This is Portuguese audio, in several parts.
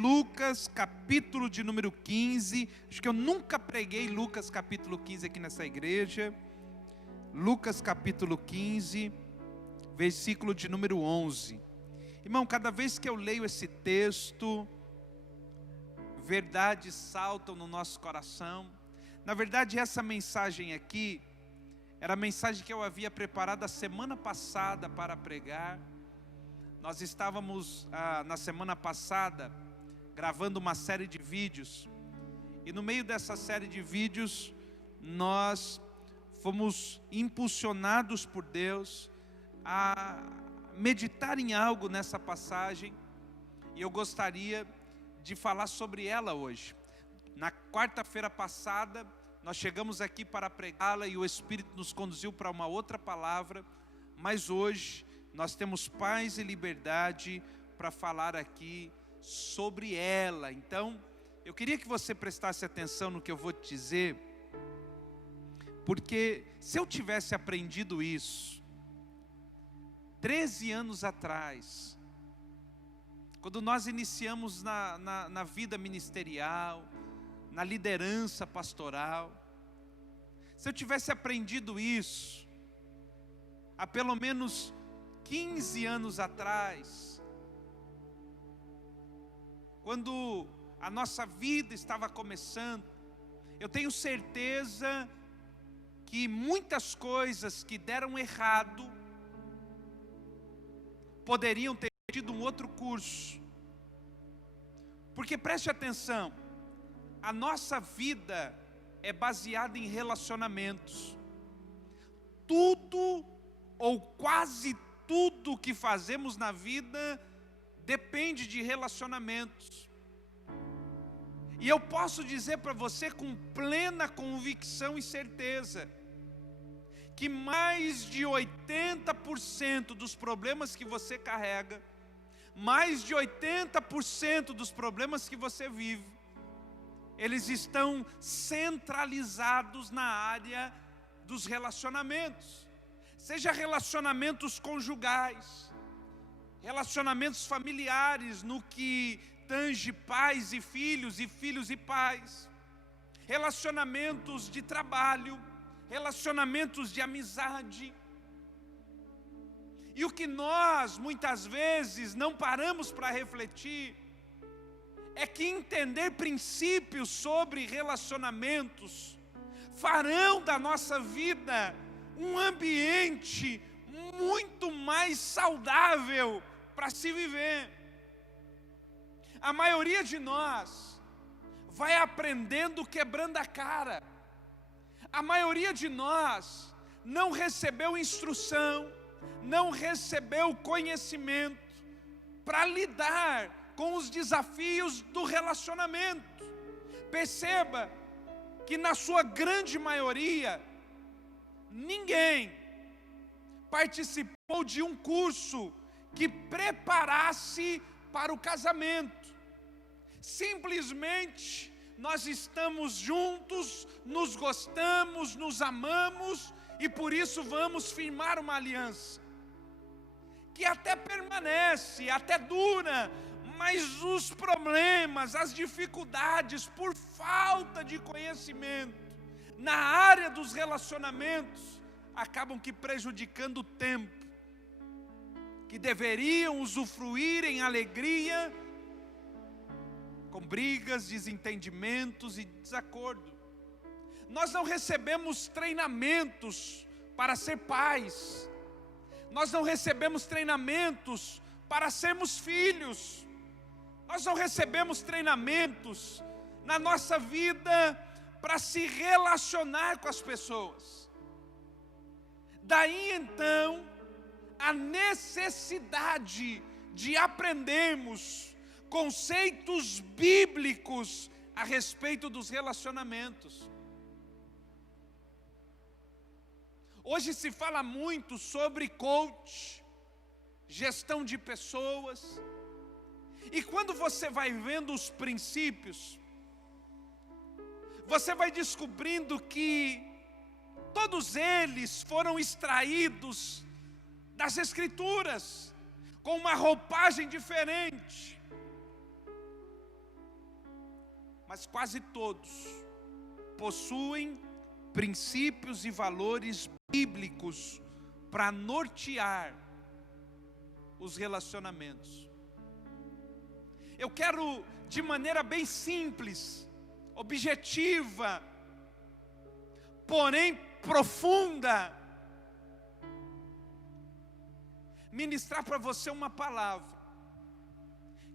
Lucas, capítulo de número 15. Acho que eu nunca preguei Lucas capítulo 15 aqui nessa igreja. Lucas capítulo 15, versículo de número 11. Irmão, cada vez que eu leio esse texto, verdades saltam no nosso coração. Na verdade, essa mensagem aqui era a mensagem que eu havia preparado a semana passada para pregar. Nós estávamos na semana passada gravando uma série de vídeos, e no meio dessa série de vídeos nós fomos impulsionados por Deus a meditar em algo nessa passagem, e eu gostaria de falar sobre ela hoje. Na quarta-feira passada nós chegamos aqui para pregá-la e o Espírito nos conduziu para uma outra palavra, mas hoje nós temos paz e liberdade para falar aqui sobre ela. Então, eu queria que você prestasse atenção no que eu vou te dizer, porque se eu tivesse aprendido isso 13 anos atrás, quando nós iniciamos na vida ministerial, na liderança pastoral, se eu tivesse aprendido isso há pelo menos 15 anos atrás, quando a nossa vida estava começando, eu tenho certeza que muitas coisas que deram errado poderiam ter tido um outro curso. Porque preste atenção, a nossa vida é baseada em relacionamentos. Tudo ou quase tudo que fazemos na vida depende de relacionamentos. E eu posso dizer para você com plena convicção e certeza que mais de 80% dos problemas que você carrega, mais de 80% dos problemas que você vive, eles estão centralizados na área dos relacionamentos. Seja relacionamentos conjugais, relacionamentos familiares, no que tange pais e filhos e pais, relacionamentos de trabalho, relacionamentos de amizade. E o que nós muitas vezes não paramos para refletir é que entender princípios sobre relacionamentos farão da nossa vida um ambiente muito mais saudável para se viver. A maioria de nós vai aprendendo quebrando a cara. A maioria de nós não recebeu instrução, não recebeu conhecimento para lidar com os desafios do relacionamento. Perceba que na sua grande maioria, ninguém participou de um curso que preparasse para o casamento. Simplesmente nós estamos juntos, nos gostamos, nos amamos e por isso vamos firmar uma aliança que até permanece, até dura, mas os problemas, as dificuldades por falta de conhecimento na área dos relacionamentos acabam que prejudicando o tempo que deveriam usufruir em alegria, com brigas, desentendimentos e desacordo. Nós não recebemos treinamentos para ser pais, nós não recebemos treinamentos para sermos filhos, nós não recebemos treinamentos na nossa vida para se relacionar com as pessoas. Daí então a necessidade de aprendermos conceitos bíblicos a respeito dos relacionamentos. Hoje se fala muito sobre coach, gestão de pessoas, e quando você vai vendo os princípios, você vai descobrindo que todos eles foram extraídos das Escrituras, com uma roupagem diferente. mas quase todos possuem princípios e valores bíblicos para nortear os relacionamentos. Eu quero, de maneira bem simples, objetiva, porém profunda, ministrar para você uma palavra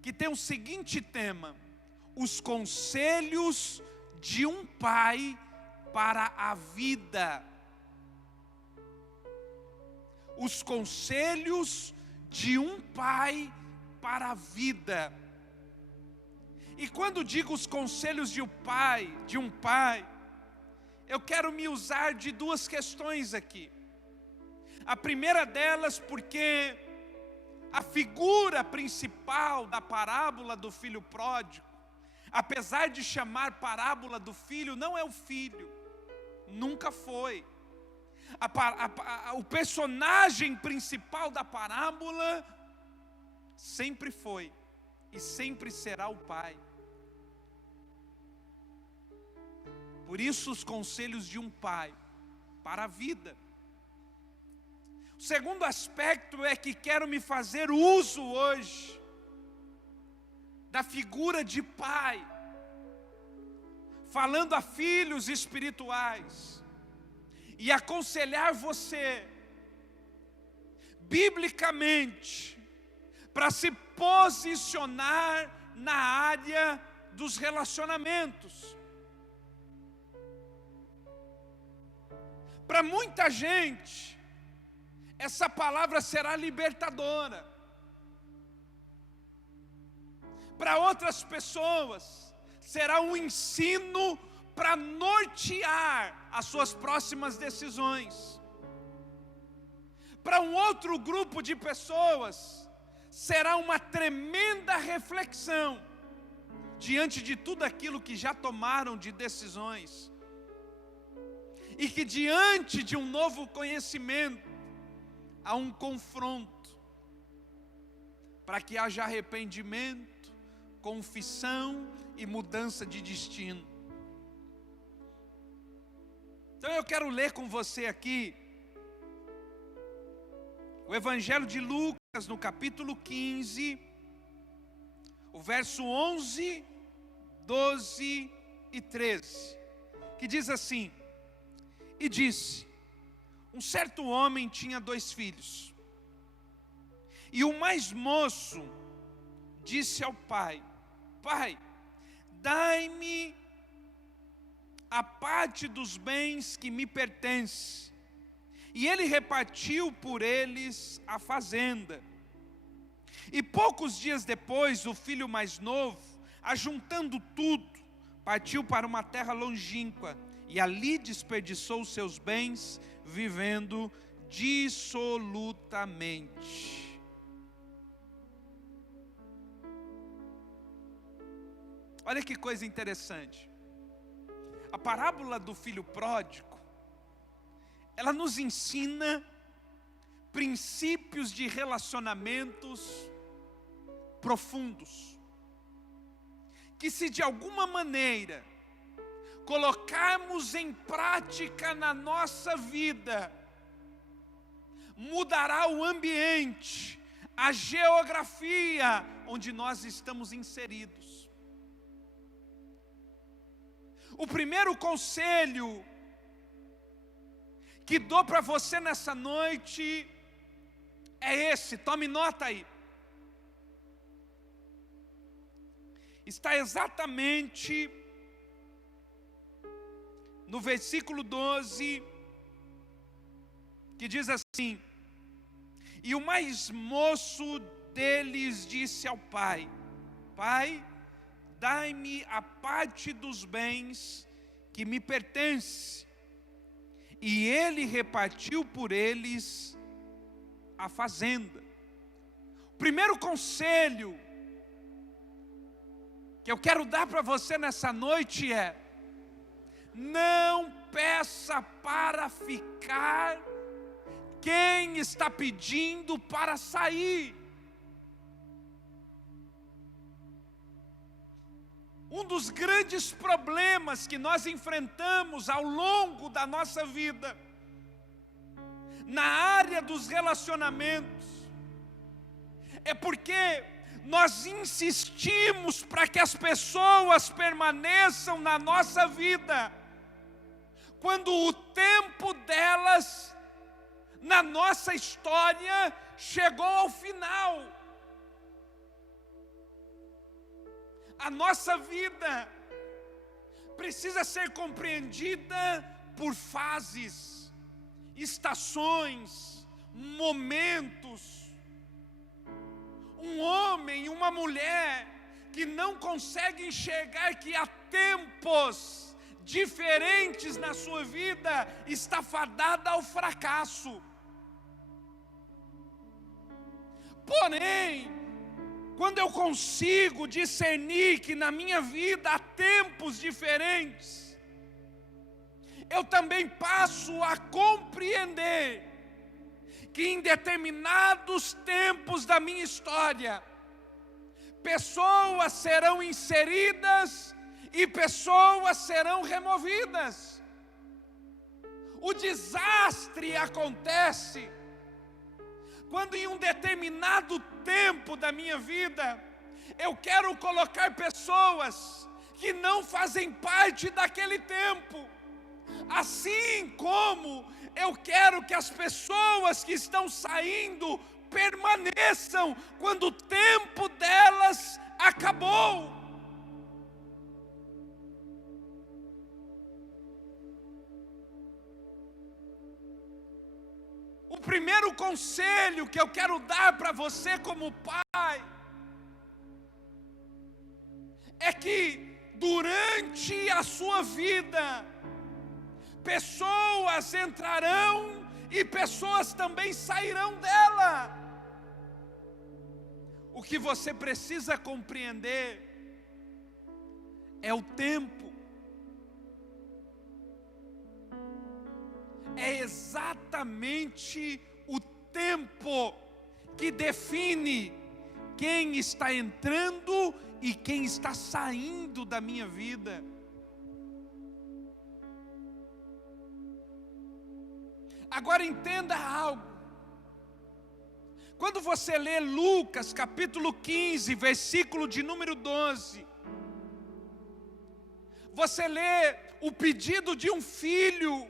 que tem o seguinte tema: os conselhos de um pai para a vida. Os conselhos de um pai para a vida. E quando digo os conselhos de um pai, eu quero me usar de duas questões aqui. A primeira delas, porque a figura principal da parábola do filho pródigo, apesar de chamar parábola do filho, não é o filho, nunca foi. O personagem principal da parábola sempre foi e sempre será o pai. Por isso os conselhos de um pai para a vida. O segundo aspecto é que quero me fazer uso hoje da figura de pai, falando a filhos espirituais, e aconselhar você, biblicamente, para se posicionar na área dos relacionamentos. Para muita gente, essa palavra será libertadora. Para outras pessoas, será um ensino para nortear as suas próximas decisões. Para um outro grupo de pessoas, será uma tremenda reflexão diante de tudo aquilo que já tomaram de decisões. E que diante de um novo conhecimento, há um confronto, para que haja arrependimento, confissão e mudança de destino. Então eu quero ler com você aqui o Evangelho de Lucas, no capítulo 15, o verso 11, 12 e 13, que diz assim: e disse, um certo homem tinha 2 filhos, e o mais moço disse ao pai: pai, dai-me a parte dos bens que me pertence. E ele repartiu por eles a fazenda. E poucos dias depois, o filho mais novo, ajuntando tudo, partiu para uma terra longínqua, e ali desperdiçou os seus bens, vivendo dissolutamente. Olha que coisa interessante. A parábola do filho pródigo, ela nos ensina princípios de relacionamentos profundos, que se de alguma maneira colocarmos em prática na nossa vida, mudará o ambiente, a geografia onde nós estamos inseridos. O primeiro conselho que dou para você nessa noite é esse, tome nota aí. Está exatamente no versículo 12, que diz assim: e o mais moço deles disse ao pai: pai, dai-me a parte dos bens que me pertence. E ele repartiu por eles a fazenda. O primeiro conselho que eu quero dar para você nessa noite é: não peça para ficar quem está pedindo para sair. Um dos grandes problemas que nós enfrentamos ao longo da nossa vida, na área dos relacionamentos, é porque nós insistimos para que as pessoas permaneçam na nossa vida, quando o tempo delas, na nossa história, chegou ao final. A nossa vida precisa ser compreendida por fases, estações, momentos. Um homem e uma mulher que não conseguem enxergar que há tempos diferentes na sua vida, está fadada ao fracasso. Porém, quando eu consigo discernir que na minha vida há tempos diferentes, eu também passo a compreender que em determinados tempos da minha história, pessoas serão inseridas e pessoas serão removidas. O desastre acontece quando em um determinado tempo da minha vida, eu quero colocar pessoas que não fazem parte daquele tempo. Assim como eu quero que as pessoas que estão saindo permaneçam quando o tempo delas acabou. O primeiro conselho que eu quero dar para você como pai é que durante a sua vida pessoas entrarão e pessoas também sairão dela. O que você precisa compreender é o tempo. É exatamente o tempo que define quem está entrando e quem está saindo da minha vida. Agora entenda algo. Quando você lê Lucas capítulo 15, versículo de número 12, você lê o pedido de um filho,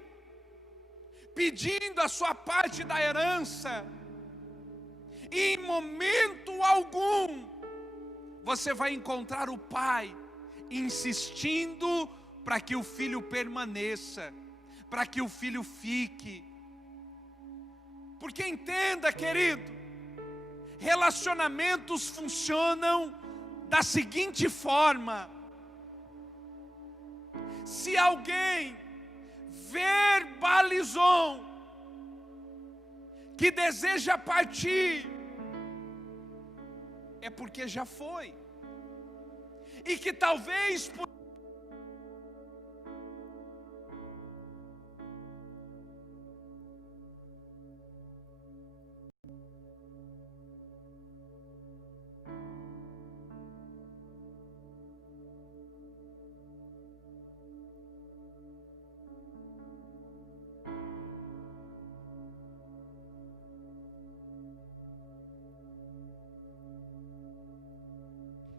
pedindo a sua parte da herança, e em momento algum, você vai encontrar o pai insistindo para que o filho permaneça, para que o filho fique. Porque entenda, querido, relacionamentos funcionam da seguinte forma: se alguém verbalizou que deseja partir, é porque já foi, e que talvez por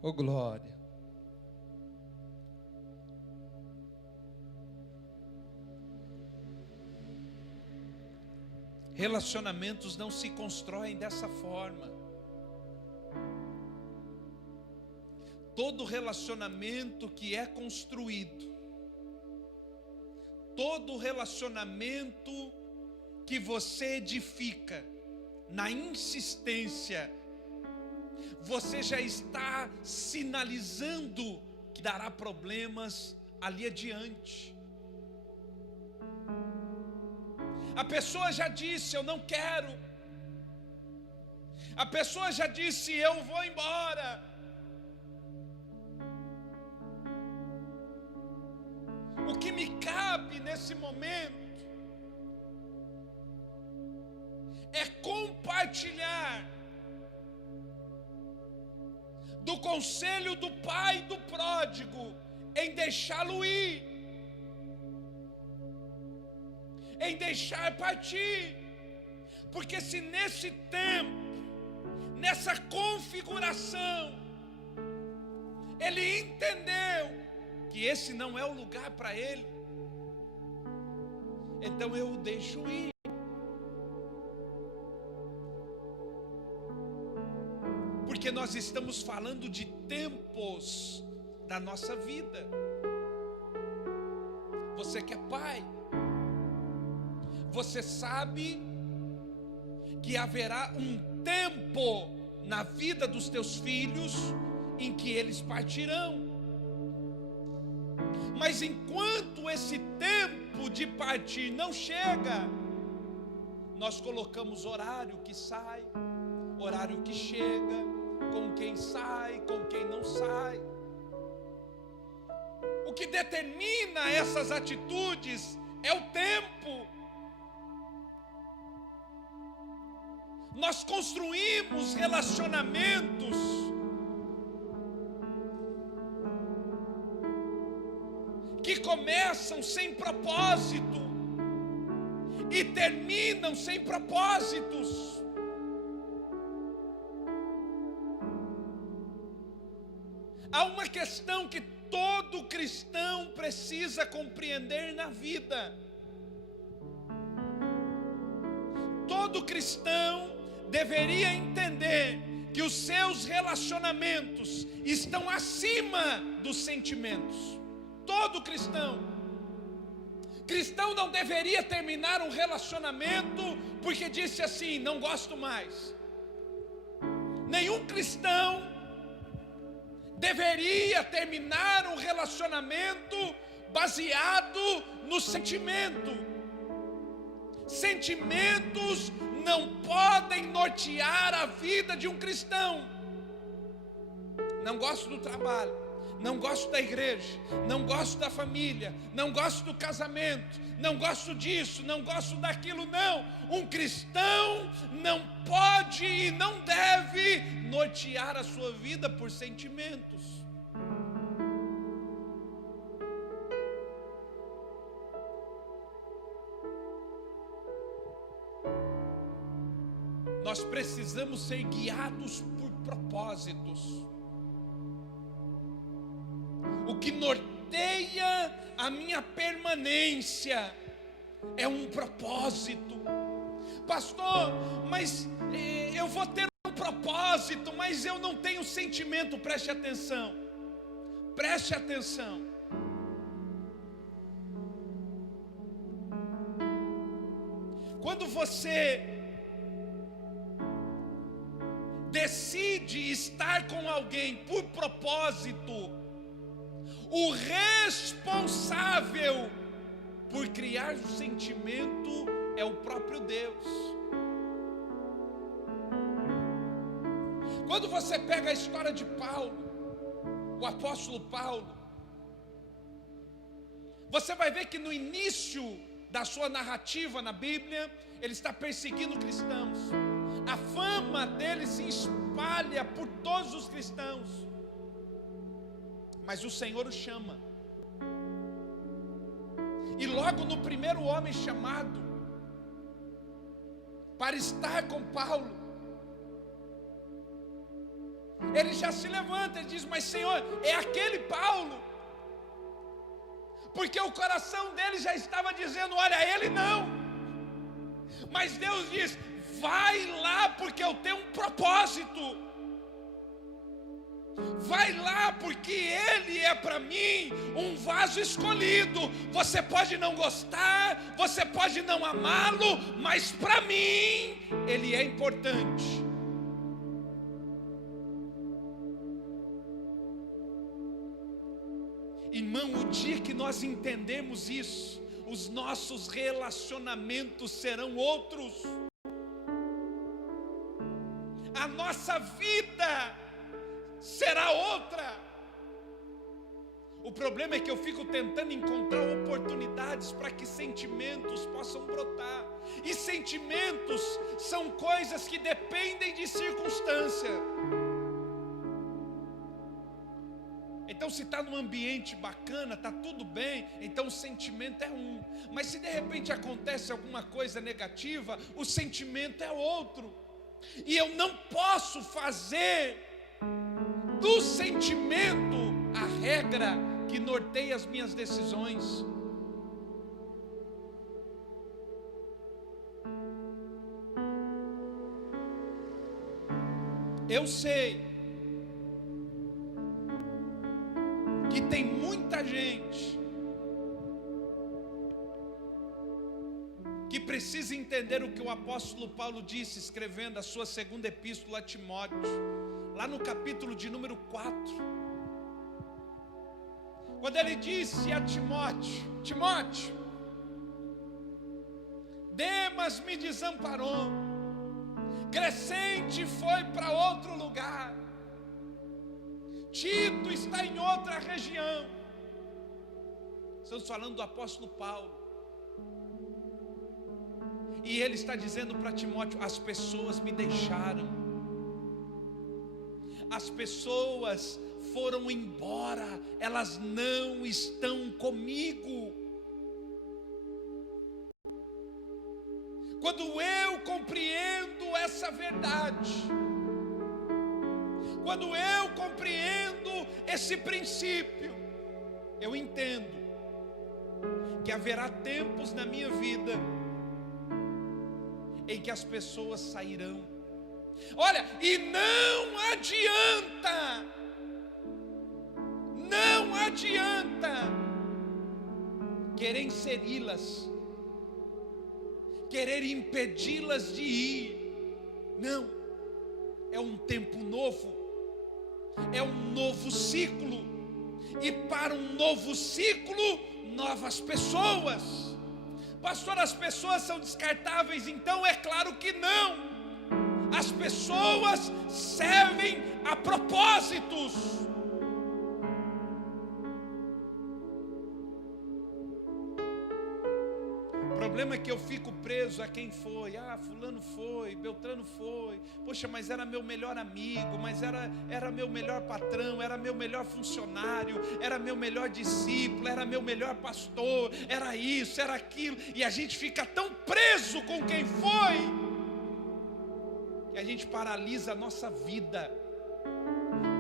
oh glória. Relacionamentos não se constroem dessa forma. Todo relacionamento que é construído, todo relacionamento que você edifica na insistência, você já está sinalizando que dará problemas ali adiante. A pessoa já disse: eu não quero. A pessoa já disse: eu vou embora. O que me cabe nesse momento é compartilhar do conselho do pai do pródigo, em deixá-lo ir, em deixar partir. Porque se nesse tempo, nessa configuração, ele entendeu que esse não é o lugar para ele, então eu o deixo ir. Porque nós estamos falando de tempos da nossa vida. Você que é pai, você sabe que haverá um tempo na vida dos teus filhos em que eles partirão. Mas enquanto esse tempo de partir não chega, nós colocamos horário que sai, horário que chega, com quem sai, com quem não sai. O que determina essas atitudes é o tempo. Nós construímos relacionamentos que começam sem propósito e terminam sem propósitos. Há uma questão que todo cristão precisa compreender na vida. Todo cristão deveria entender que os seus relacionamentos estão acima dos sentimentos. Todo cristão não deveria terminar um relacionamento porque disse assim: não gosto mais. Nenhum cristão deveria terminar um relacionamento baseado no sentimento. Sentimentos não podem nortear a vida de um cristão. Não gosto do trabalho, não gosto da igreja, não gosto da família, não gosto do casamento, não gosto disso, não gosto daquilo, não. Um cristão não pode e não deve nortear a sua vida por sentimentos. Nós precisamos ser guiados por propósitos. O que norteia a minha permanência é um propósito. Pastor, mas eu vou ter um propósito, mas eu não tenho sentimento. Preste atenção. Preste atenção. Quando você decide estar com alguém por propósito, o responsável por criar o sentimento é o próprio Deus. Quando você pega a história de Paulo, o apóstolo Paulo, você vai ver que no início da sua narrativa na Bíblia, ele está perseguindo cristãos. A fama dele se espalha por todos os cristãos. Mas o Senhor o chama. E logo no primeiro homem chamado para estar com Paulo, ele já se levanta e diz: mas Senhor, é aquele Paulo. Porque o coração dele já estava dizendo: olha, ele não. Mas Deus diz: vai lá, porque eu tenho um propósito. Vai lá, porque ele é para mim um vaso escolhido. Você pode não gostar, você pode não amá-lo, mas para mim ele é importante. Irmão, o dia que nós entendemos isso, os nossos relacionamentos serão outros. A nossa vida será outra. O problema é que eu fico tentando encontrar oportunidades para que sentimentos possam brotar. E sentimentos são coisas que dependem de circunstância. Então se está num ambiente bacana, está tudo bem, então o sentimento é um. Mas se de repente acontece alguma coisa negativa, o sentimento é outro. E eu não posso fazer do sentimento a regra que norteia as minhas decisões. Eu sei que tem muita gente que precisa entender o que o apóstolo Paulo disse, escrevendo a sua segunda epístola a Timóteo, lá no capítulo de número 4, quando ele disse a Timóteo: Timóteo, Demas me desamparou, Crescente foi para outro lugar, Tito está em outra região. Estamos falando do apóstolo Paulo. E ele está dizendo para Timóteo: as pessoas me deixaram, as pessoas foram embora, elas não estão comigo. Quando eu compreendo essa verdade, quando eu compreendo esse princípio, eu entendo que haverá tempos na minha vida em que as pessoas sairão. Olha, e não adianta querer inseri-las, querer impedi-las de ir. Não, é um tempo novo, é um novo ciclo, e para um novo ciclo, novas pessoas. Pastor, as pessoas são descartáveis? Então é claro que não. As pessoas servem a propósitos. O problema é que eu fico preso a quem foi. Ah, fulano foi, Beltrano foi. Poxa, mas era meu melhor amigo, mas era meu melhor patrão, era meu melhor funcionário, era meu melhor discípulo, era meu melhor pastor, era isso, era aquilo. E a gente fica tão preso com quem foi, que a gente paralisa a nossa vida.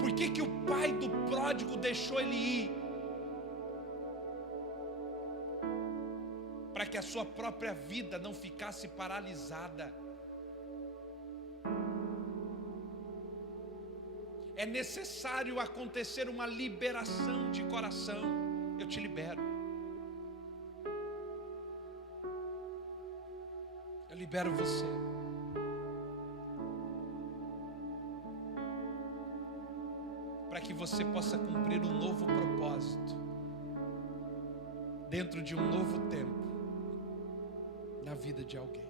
Por que o pai do pródigo deixou ele ir? Para que a sua própria vida não ficasse paralisada. É necessário acontecer uma liberação de coração. Eu te libero. Eu libero você. Para que você possa cumprir um novo propósito, dentro de um novo tempo, na vida de alguém.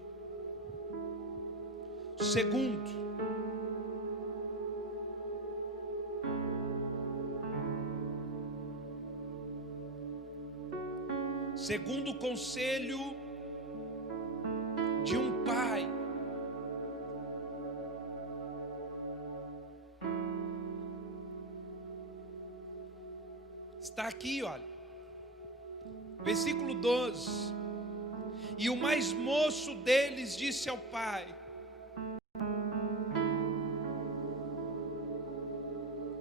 Segundo conselho de um pai, está aqui, olha, versículo 12. E o mais moço deles disse ao pai: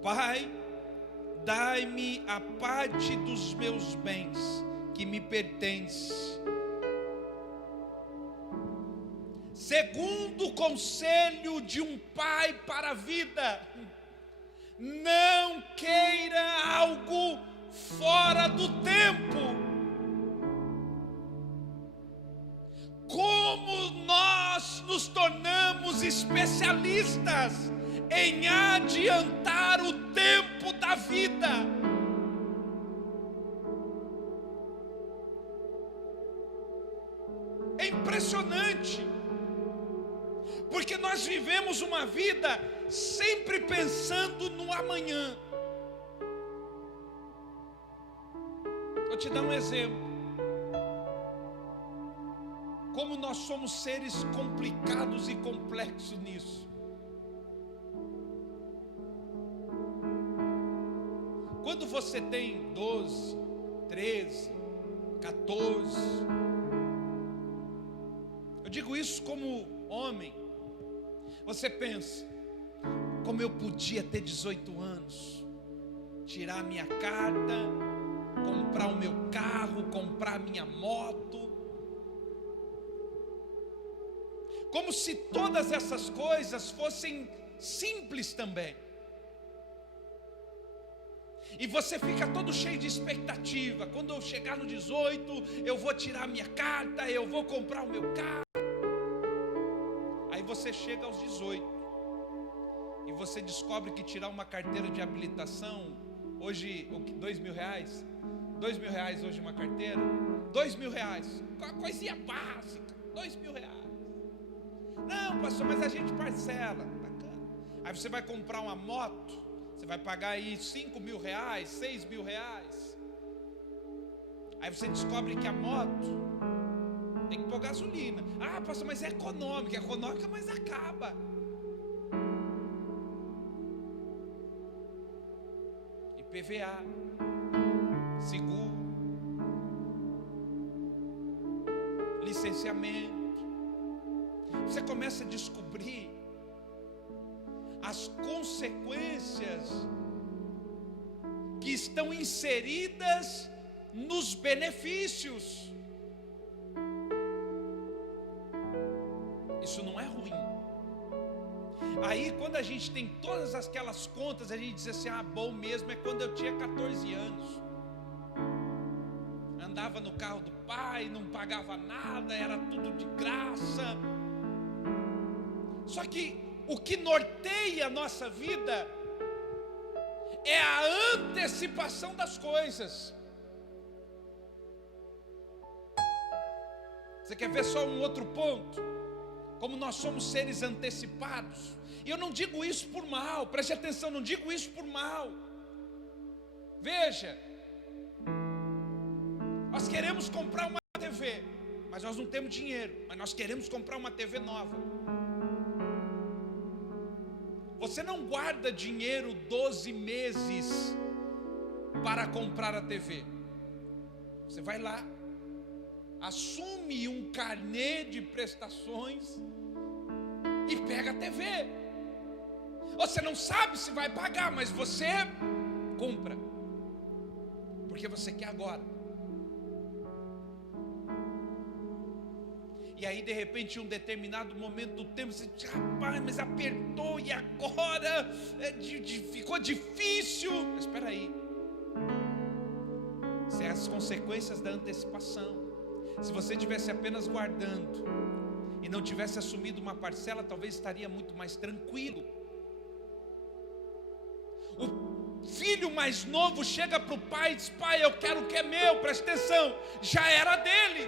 Pai, dai-me a parte dos meus bens que me pertence. Segundo o conselho de um pai para a vida, não queira algo fora do tempo. Como nós nos tornamos especialistas em adiantar o tempo da vida. É impressionante, porque nós vivemos uma vida sempre pensando no amanhã. Vou te dar um exemplo. Como nós somos seres complicados e complexos nisso. Quando você você tem 12, 13, 14. Eu digo isso como homem. Você pensa, como eu podia ter 18 anos, tirar minha carta, comprar o meu carro, comprar a minha moto. Como se todas essas coisas fossem simples também. E você fica todo cheio de expectativa. Quando eu chegar no 18, eu vou tirar a minha carta, eu vou comprar o meu carro. Aí você chega aos 18 e você descobre que tirar uma carteira de habilitação, hoje, R$2.000? R$2.000 hoje uma carteira? R$2.000, uma coisinha básica, R$2.000. Não, pastor, mas a gente parcela. Bacana. Aí você vai comprar uma moto, você vai pagar aí R$5.000, R$6.000. Aí você descobre que a moto tem que pôr gasolina. Ah, pastor, mas é econômica, mas acaba. IPVA, seguro, licenciamento. Você começa a descobrir as consequências que estão inseridas nos benefícios. Isso não é ruim. Aí quando a gente tem todas aquelas contas, a gente diz assim, bom mesmo é quando eu tinha 14 anos. Andava no carro do pai, não pagava nada, era tudo de graça. Só que o que norteia a nossa vida é a antecipação das coisas. Você quer ver só um outro ponto? Como nós somos seres antecipados. E eu não digo isso por mal, preste atenção, não digo isso por mal. Veja, nós queremos comprar uma TV, mas nós não temos dinheiro, mas nós queremos comprar uma TV nova. Você não guarda dinheiro 12 meses para comprar a TV. Você vai lá, assume um carnê de prestações e pega a TV. Você não sabe se vai pagar, mas você compra, porque você quer agora. E aí de repente em um determinado momento do tempo você diz, rapaz, mas apertou e agora ficou difícil. Mas espera aí, são as consequências da antecipação. Se você tivesse apenas guardando e não tivesse assumido uma parcela, talvez estaria muito mais tranquilo. O filho mais novo chega para o pai e diz, pai, eu quero o que é meu, presta atenção, já era dele.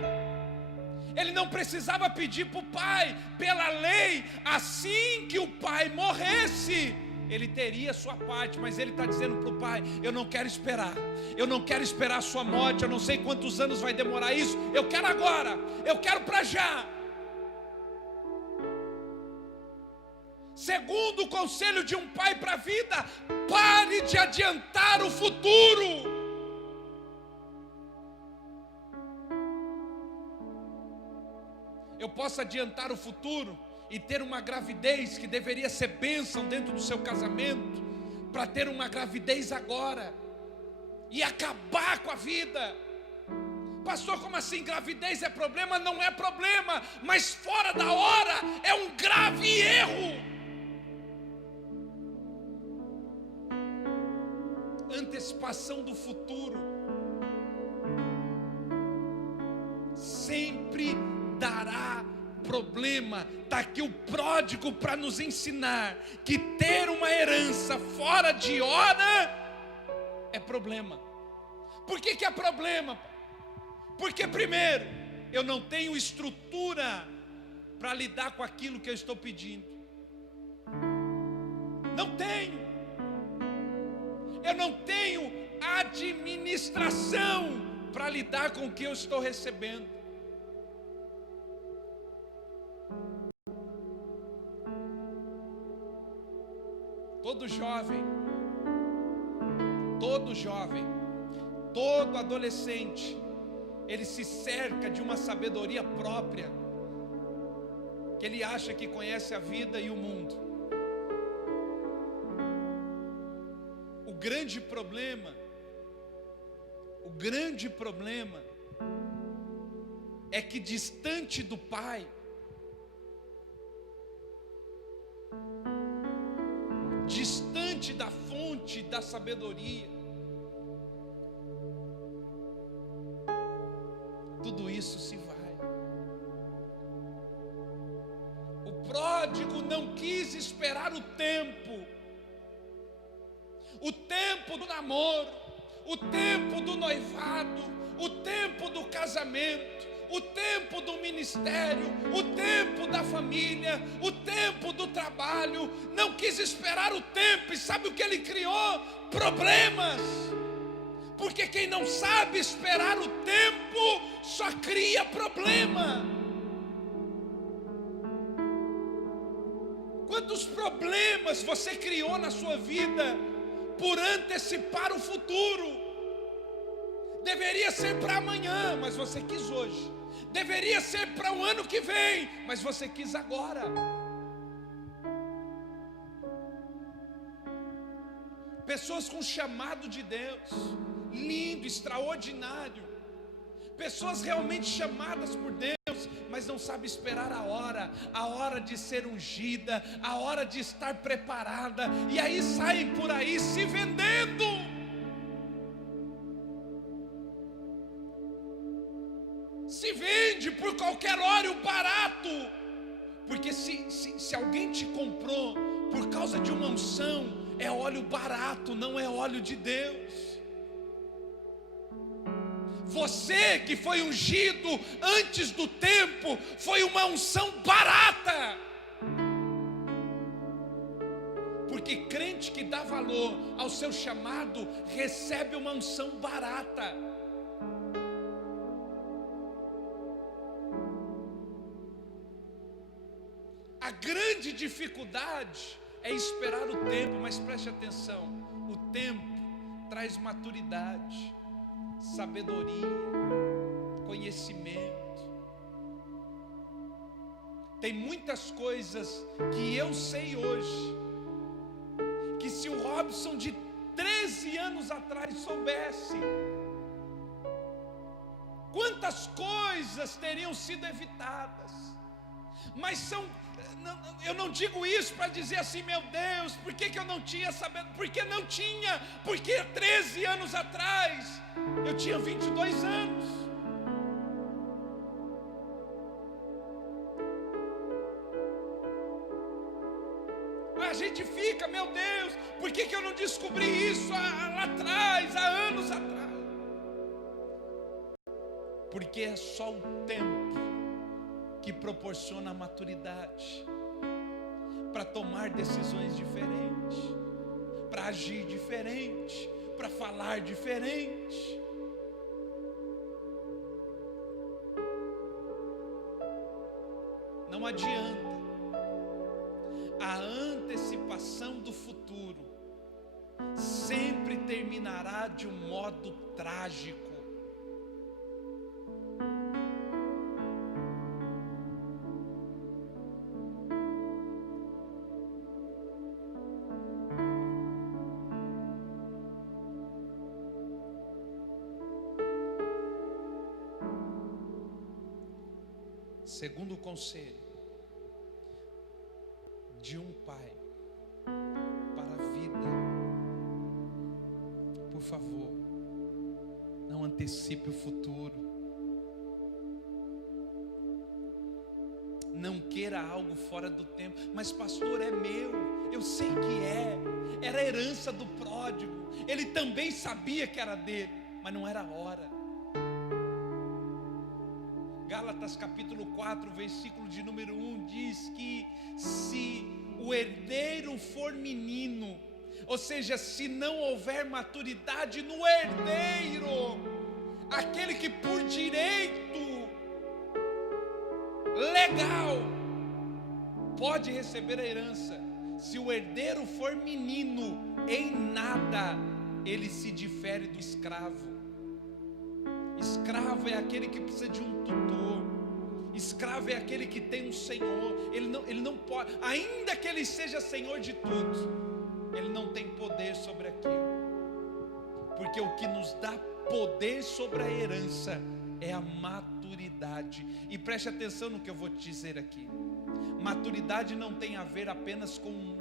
Ele não precisava pedir para o pai, pela lei, assim que o pai morresse, ele teria a sua parte, mas ele está dizendo para o pai, eu não quero esperar a sua morte, eu não sei quantos anos vai demorar isso, eu quero agora, eu quero para já. Segundo o conselho de um pai para a vida, pare de adiantar o futuro. Eu posso adiantar o futuro e ter uma gravidez que deveria ser bênção dentro do seu casamento, para ter uma gravidez agora e acabar com a vida. Pastor, como assim? Gravidez é problema? Não é problema, mas fora da hora é um grave erro. Antecipação do futuro sempre dará problema. Está aqui o pródigo para nos ensinar que ter uma herança fora de hora é problema. Por que é problema? Porque primeiro, eu não tenho estrutura para lidar com aquilo que eu estou pedindo. Não tenho. Eu não tenho administração para lidar com o que eu estou recebendo. Todo jovem Todo adolescente, ele se cerca de uma sabedoria própria, que ele acha que conhece a vida e o mundo. O grande problema é que distante do Pai, distante da fonte da sabedoria, tudo isso se vai. O pródigo não quis esperar o tempo do namoro, o tempo do noivado, o tempo do casamento, o tempo do ministério, o tempo da família, o tempo do trabalho. Não quis esperar o tempo, e sabe o que ele criou? Problemas. Porque quem não sabe esperar o tempo só cria problema. Quantos problemas você criou na sua vida por antecipar o futuro? Deveria ser para amanhã, mas você quis hoje. Deveria ser para o ano que vem, mas você quis agora. Pessoas com chamado de Deus, lindo, extraordinário. Pessoas realmente chamadas por Deus, mas não sabem esperar a hora de ser ungida, a hora de estar preparada, e aí saem por aí se vendendo. Se vende por qualquer óleo barato, porque se alguém te comprou por causa de uma unção, é óleo barato, não é óleo de Deus. Você que foi ungido antes do tempo, foi uma unção barata. Porque crente que dá valor ao seu chamado, recebe uma unção barata. A grande dificuldade é esperar o tempo, mas preste atenção, o tempo traz maturidade, sabedoria, conhecimento. Tem muitas coisas que eu sei hoje, que se o Robson de 13 anos atrás soubesse, quantas coisas teriam sido evitadas. Mas eu não digo isso para dizer assim, meu Deus, por que eu não tinha sabido? Porque não tinha, porque 13 anos atrás, eu tinha 22 anos. A gente fica, meu Deus, por que eu não descobri isso lá atrás, há anos atrás? Porque é só o tempo que proporciona a maturidade para tomar decisões diferentes, para agir diferente, para falar diferente. Não adianta. A antecipação do futuro sempre terminará de um modo trágico. Segundo conselho de um pai para a vida: por favor, não antecipe o futuro. Não queira algo fora do tempo. Mas pastor, é meu, eu sei que era a herança do pródigo, ele também sabia que era dele, mas não era a hora. Gálatas capítulo 4, versículo de número 1 diz que se o herdeiro for menino, ou seja, se não houver maturidade no herdeiro, aquele que por direito legal pode receber a herança, se o herdeiro for menino, em nada ele se difere do escravo. Escravo é aquele que precisa de um tutor. Escravo é aquele que tem um senhor. Ele não pode, ainda que ele seja senhor de tudo, ele não tem poder sobre aquilo. Porque o que nos dá poder sobre a herança é a maturidade. E preste atenção no que eu vou te dizer aqui. Maturidade não tem a ver apenas com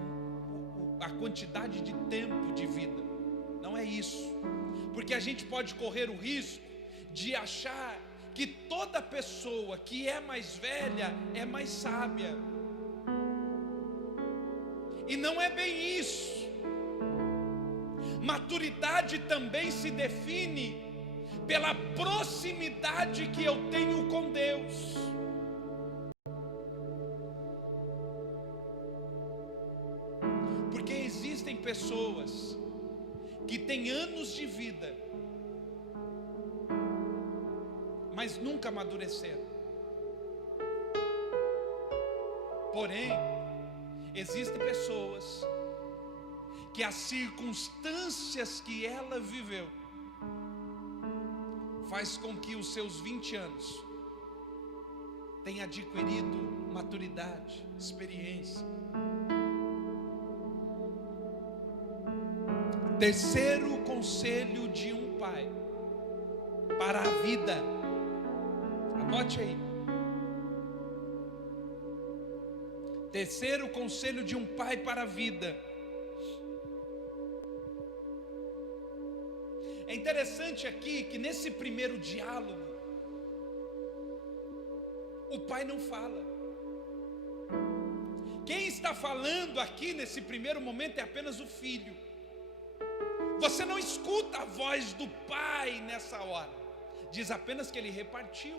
a quantidade de tempo de vida. Não é isso. Porque a gente pode correr o risco de achar que toda pessoa que é mais velha é mais sábia. E não é bem isso. Maturidade também se define pela proximidade que eu tenho com Deus. Porque existem pessoas que têm anos de vida, mas nunca amadureceram. Porém, existem pessoas que as circunstâncias que ela viveu faz com que os seus 20 anos tenha adquirido maturidade, experiência. Terceiro conselho de um pai para a vida. Anote aí. Terceiro conselho de um pai para a vida. É interessante aqui que nesse primeiro diálogo, o pai não fala. Quem está falando aqui nesse primeiro momento é apenas o filho. Você não escuta a voz do pai nessa hora. Diz apenas que ele repartiu.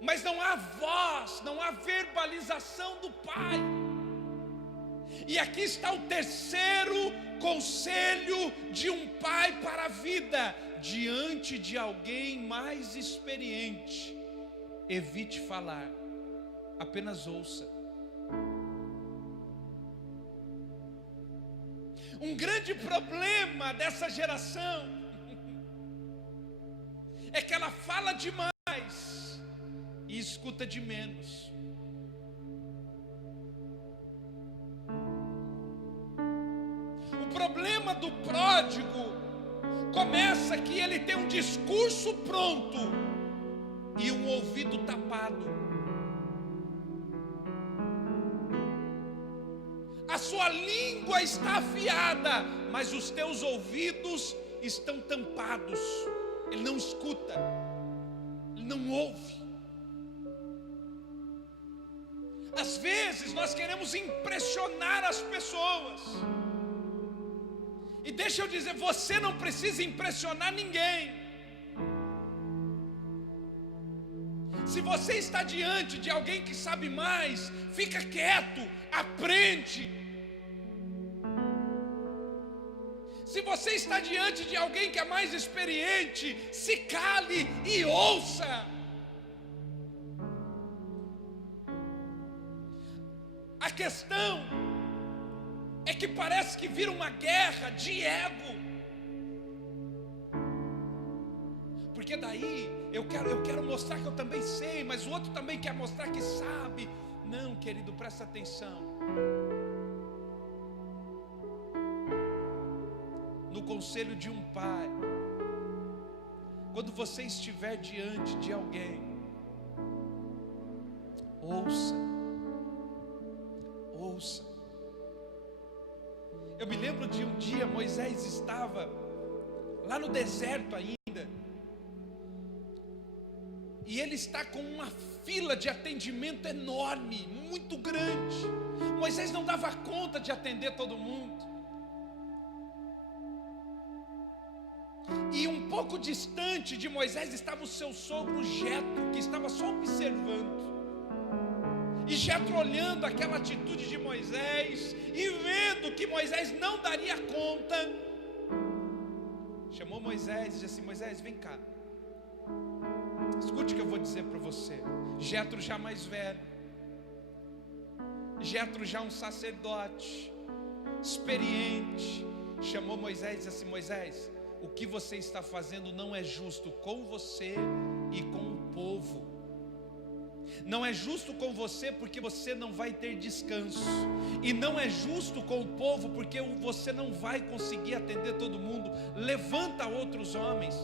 Mas não há voz, não há verbalização do pai. E aqui está o terceiro conselho de um pai para a vida. Diante de alguém mais experiente, evite falar, apenas ouça. Um grande problema dessa geração é que ela fala demais e escuta de menos. O problema do pródigo começa que ele tem um discurso pronto e um ouvido tapado. A sua língua está afiada, mas os teus ouvidos estão tampados. Ele não escuta, ele não ouve. Às vezes nós queremos impressionar as pessoas. E deixa eu dizer, você não precisa impressionar ninguém. Se você está diante de alguém que sabe mais, fica quieto, aprende. Se você está diante de alguém que é mais experiente, se cale e ouça. A questão é que parece que vira uma guerra de ego. Porque daí eu quero mostrar que eu também sei, mas o outro também quer mostrar que sabe. Não, querido, presta atenção. No conselho de um pai, quando você estiver diante de alguém, ouça. Ouça. Eu me lembro de um dia Moisés estava lá no deserto ainda, e ele está com uma fila de atendimento enorme, muito grande. Moisés não dava conta de atender todo mundo. E um pouco distante de Moisés estava o seu sogro Jetro, que estava só observando. E Jetro olhando aquela atitude de Moisés e vendo que Moisés não daria conta, chamou Moisés e disse assim: Moisés, vem cá, escute o que eu vou dizer para você. Jetro já mais velho, Jetro já um sacerdote experiente, chamou Moisés e disse assim: Moisés, o que você está fazendo não é justo com você e com o povo. Não é justo com você porque você não vai ter descanso, e não é justo com o povo porque você não vai conseguir atender todo mundo. Levanta outros homens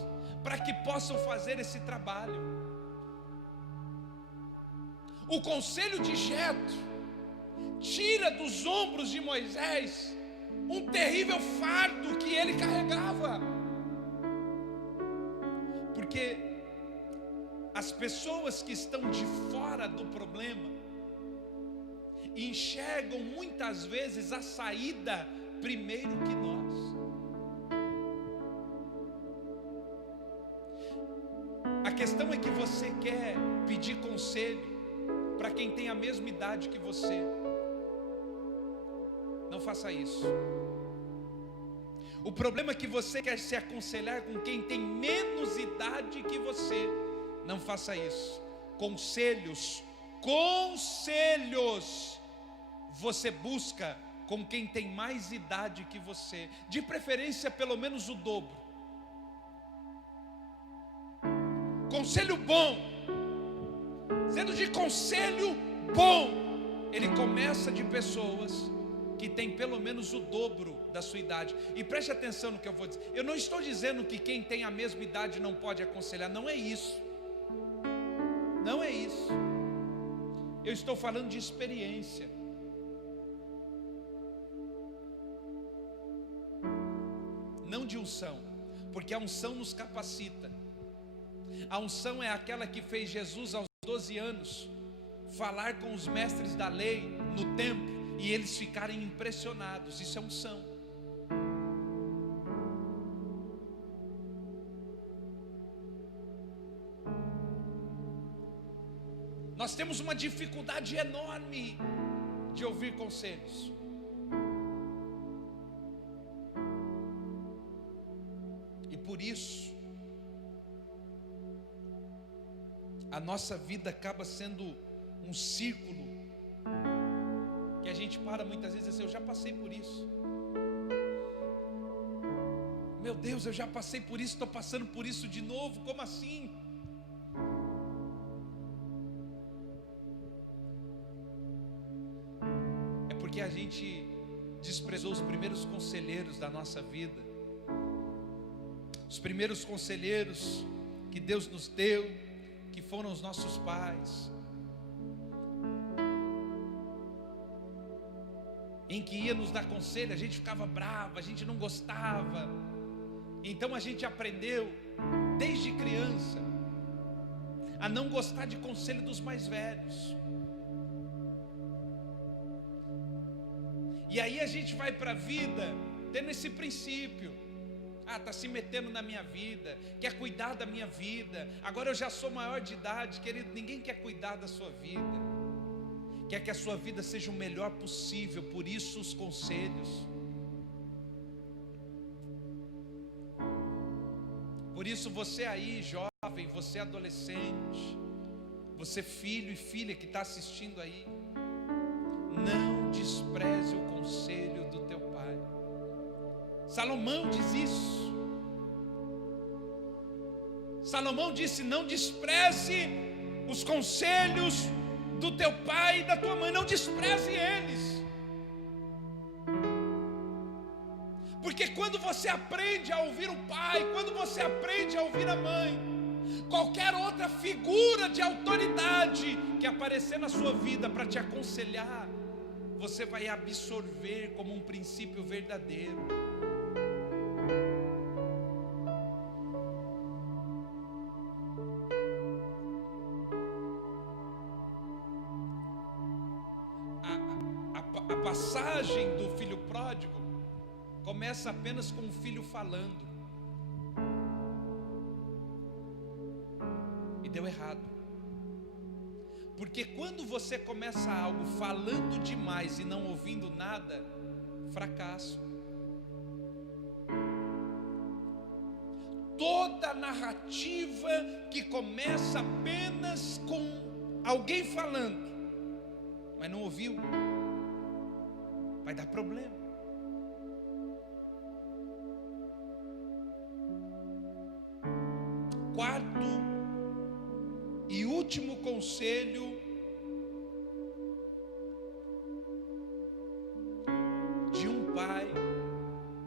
para que possam fazer esse trabalho. O conselho de Jetro tira dos ombros de Moisés um terrível fardo que ele carregava, porque as pessoas que estão de fora do problema enxergam muitas vezes a saída primeiro que nós. A questão é que você quer pedir conselho para quem tem a mesma idade que você. Não faça isso. O problema é que você quer se aconselhar com quem tem menos idade que você. Não faça isso. Conselhos você busca com quem tem mais idade que você, de preferência pelo menos o dobro. Conselho bom, sendo de conselho bom, ele começa de pessoas que tem pelo menos o dobro da sua idade. E preste atenção no que eu vou dizer. Eu não estou dizendo que quem tem a mesma idade não pode aconselhar, não é isso. Não é isso. Eu estou falando de experiência. Não de unção, porque a unção nos capacita. A unção é aquela que fez Jesus aos 12 anos falar com os mestres da lei no templo e eles ficarem impressionados. Isso é unção. Nós temos uma dificuldade enorme de ouvir conselhos. E por isso a nossa vida acaba sendo um círculo que a gente para muitas vezes e diz assim: eu já passei por isso. Meu Deus, eu já passei por isso, estou passando por isso de novo, como assim? É porque a gente desprezou os primeiros conselheiros da nossa vida, os primeiros conselheiros que Deus nos deu, que foram os nossos pais, em que ia nos dar conselho, a gente ficava bravo, a gente não gostava. Então a gente aprendeu desde criança a não gostar de conselho dos mais velhos. E aí a gente vai para a vida tendo esse princípio: está se metendo na minha vida, quer cuidar da minha vida. Agora eu já sou maior de idade, querido, ninguém quer cuidar da sua vida, quer que a sua vida seja o melhor possível. Por isso os conselhos. Por isso você aí, jovem, você adolescente, você filho e filha que está assistindo aí, não despreze o conselho do teu pai. Salomão diz isso. Salomão disse: não despreze os conselhos do teu pai e da tua mãe, não despreze eles. Porque quando você aprende a ouvir o pai, quando você aprende a ouvir a mãe, qualquer outra figura de autoridade que aparecer na sua vida para te aconselhar, você vai absorver como um princípio verdadeiro. A passagem do filho pródigo começa apenas com o filho falando, e deu errado. Porque quando você começa algo falando demais e não ouvindo nada, fracasso. Toda narrativa que começa apenas com alguém falando, mas não ouviu, vai dar problema. quarto e último conselho de um pai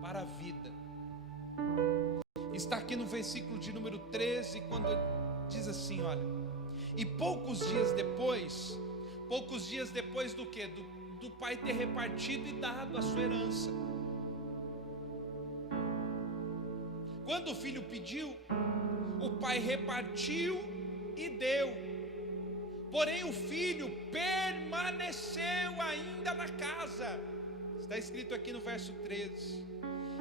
para a vida está aqui no versículo de número 13, quando diz assim, olha: e poucos dias depois do quê? Do pai ter repartido e dado a sua herança. Quando o filho pediu, o pai repartiu e deu. Porém o filho permaneceu ainda na casa. Está escrito aqui no verso 13.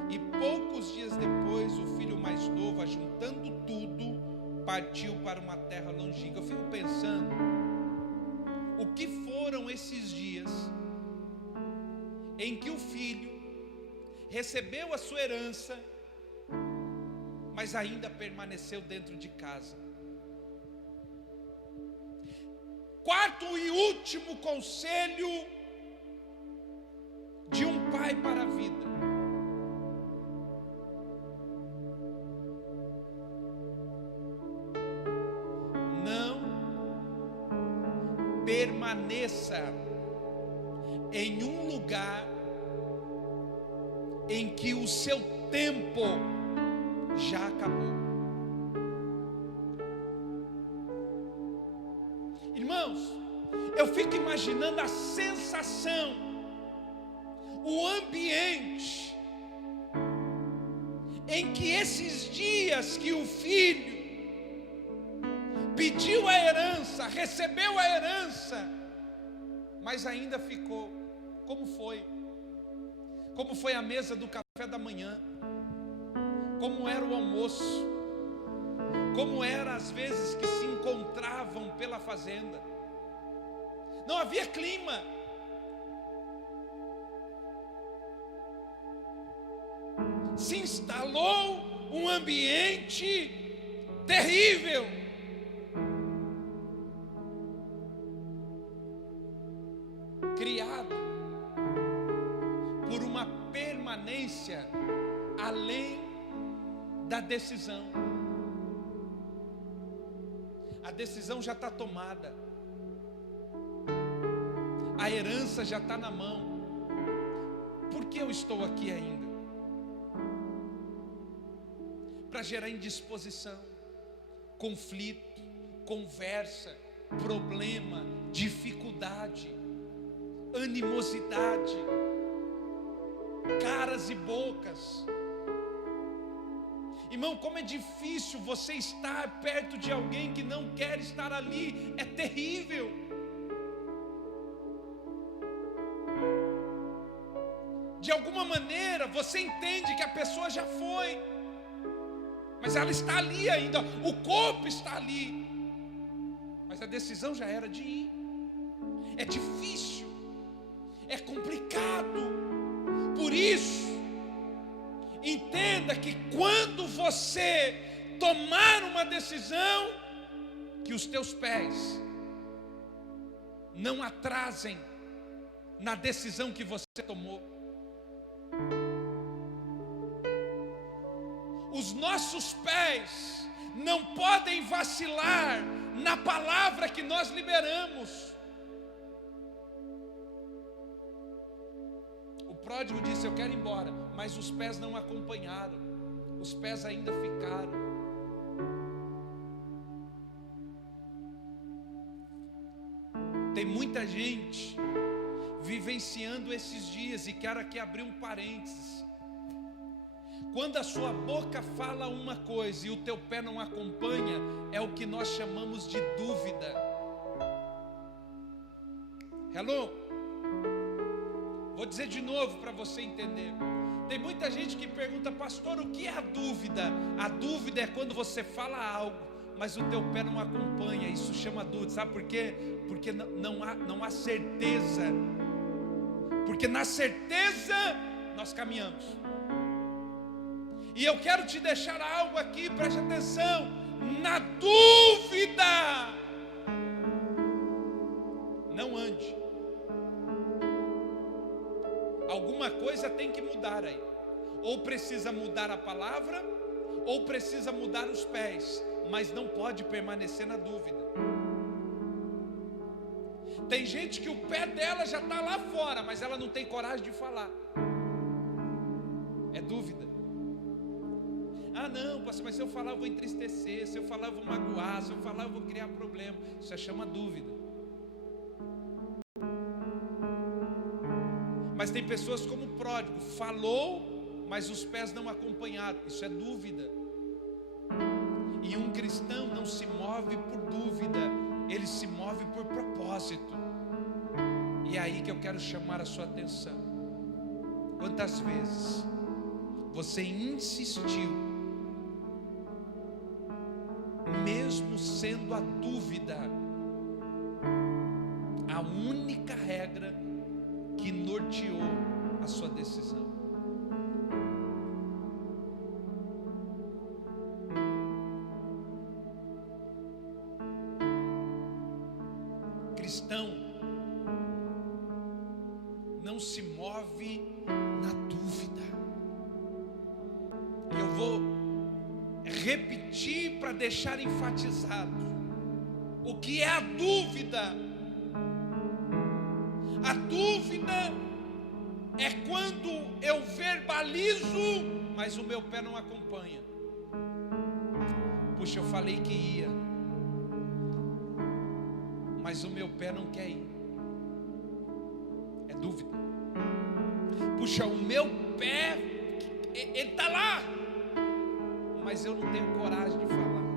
E poucos dias depois, o filho mais novo, ajuntando tudo, partiu para uma terra longínqua. Eu fico pensando, o que foram esses dias em que o filho recebeu a sua herança, mas ainda permaneceu dentro de casa? Quarto e último conselho de um pai para a vida: não permaneça em um lugar em que o seu tempo já acabou. Irmãos, eu fico imaginando a sensação, o ambiente em que esses dias que o filho pediu a herança, recebeu a herança, mas ainda ficou. Como foi? Como foi a mesa do café da manhã? Como era o almoço? Como eram as vezes que se encontravam pela fazenda? Não havia clima. Se instalou um ambiente terrível. Criado por uma permanência além da decisão. A decisão já está tomada, a herança já está na mão. Por que eu estou aqui ainda? Para gerar indisposição, conflito, conversa, problema, dificuldade, animosidade, caras e bocas. Irmão, como é difícil você estar perto de alguém que não quer estar ali. É terrível. De alguma maneira você entende que a pessoa já foi, mas ela está ali ainda, o corpo está ali, mas a decisão já era de ir. É difícil, é complicado. Por isso, entenda que quando você tomar uma decisão, que os teus pés não atrasem na decisão que você tomou. Os nossos pés não podem vacilar na palavra que nós liberamos. O pródigo disse: eu quero ir embora, mas os pés não acompanharam, os pés ainda ficaram. Tem muita gente vivenciando esses dias, e quero aqui abrir um parênteses. Quando a sua boca fala uma coisa e o teu pé não acompanha, é o que nós chamamos de dúvida. Hello? Vou dizer de novo para você entender. Tem muita gente que pergunta: pastor, o que é a dúvida? A dúvida é quando você fala algo, mas o teu pé não acompanha. Isso chama dúvida. Sabe por quê? Porque não há certeza. Porque na certeza nós caminhamos. E eu quero te deixar algo aqui, preste atenção. Na dúvida, não ande. Alguma coisa tem que mudar aí. Ou precisa mudar a palavra, ou precisa mudar os pés, mas não pode permanecer na dúvida. Tem gente que o pé dela já está lá fora, mas ela não tem coragem de falar. É dúvida. Ah não, pastor, mas se eu falar eu vou entristecer, se eu falar eu vou magoar, se eu falar eu vou criar problema. Isso se chama dúvida. Mas tem pessoas como o pródigo, falou, mas os pés não acompanharam. Isso é dúvida. E um cristão não se move por dúvida, ele se move por propósito. E é aí que eu quero chamar a sua atenção. Quantas vezes você insistiu, mesmo sendo a dúvida a única regra que norteou a sua decisão? Cristão não se move na dúvida. Eu vou repetir para deixar enfatizado o que é a dúvida. A dúvida é quando eu verbalizo, mas o meu pé não acompanha. Puxa, eu falei que ia, mas o meu pé não quer ir. É dúvida. Puxa, o meu pé, ele está lá, mas eu não tenho coragem de falar.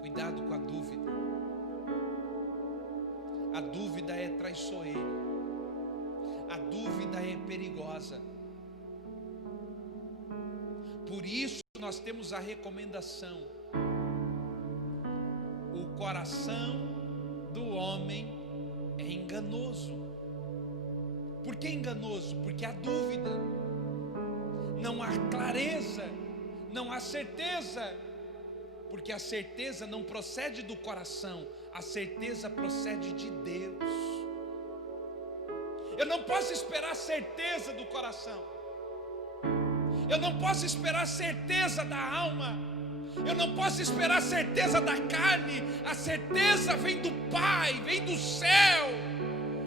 Cuidado com a dúvida. A dúvida é traiçoeira. A dúvida é perigosa. Por isso nós temos a recomendação: o coração do homem é enganoso. Por que enganoso? Porque há dúvida, não há clareza, não há certeza. Porque a certeza não procede do coração, a certeza procede de Deus. Eu não posso esperar a certeza do coração, eu não posso esperar a certeza da alma, eu não posso esperar a certeza da carne. A certeza vem do Pai, vem do céu,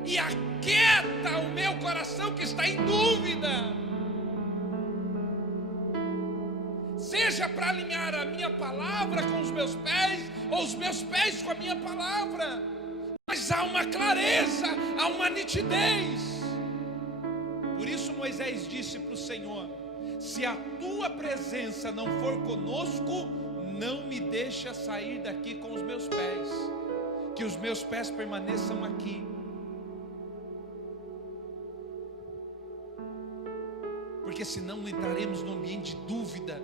e aquieta o meu coração que está em dúvida. Seja para alinhar a minha palavra com os meus pés, ou os meus pés com a minha palavra, mas há uma clareza, há uma nitidez. Por isso Moisés disse para o Senhor: se a tua presença não for conosco, não me deixa sair daqui com os meus pés, que os meus pés permaneçam aqui. Porque senão entraremos no ambiente de dúvida,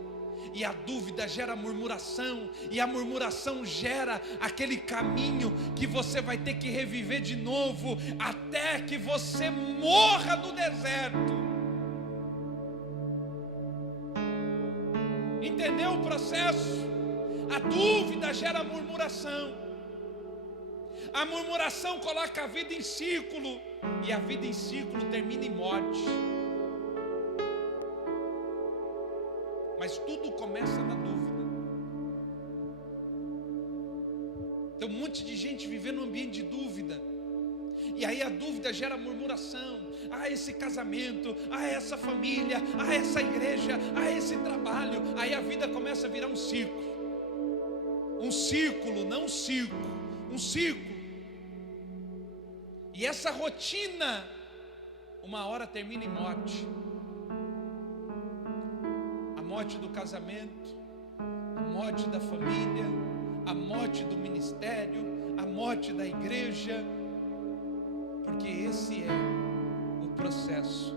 e a dúvida gera murmuração, e a murmuração gera aquele caminho que você vai ter que reviver de novo, até que você morra no deserto. Entendeu o processo? A dúvida gera murmuração, a murmuração coloca a vida em círculo, e a vida em círculo termina em morte. Mas tudo começa na dúvida. Tem um monte de gente vivendo um ambiente de dúvida, e aí a dúvida gera murmuração. Ah, esse casamento, ah, essa família, ah, essa igreja, ah, esse trabalho. Aí a vida começa a virar um círculo. Um círculo, não um circo, um círculo. E essa rotina, uma hora termina em morte. A morte do casamento, a morte da família, a morte do ministério, a morte da igreja. Porque esse é o processo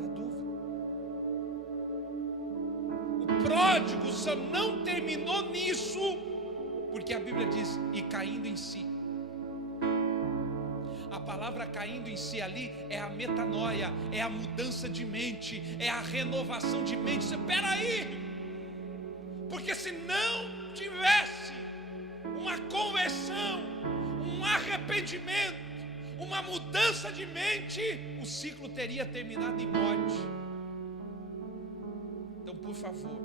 da dúvida. O pródigo só não terminou nisso, porque a Bíblia diz: e caindo em si. A palavra caindo em si ali é a metanoia, é a mudança de mente, é a renovação de mente. Espera aí, porque se não tivesse uma conversão, um arrependimento, uma mudança de mente, o ciclo teria terminado em morte. Então, por favor,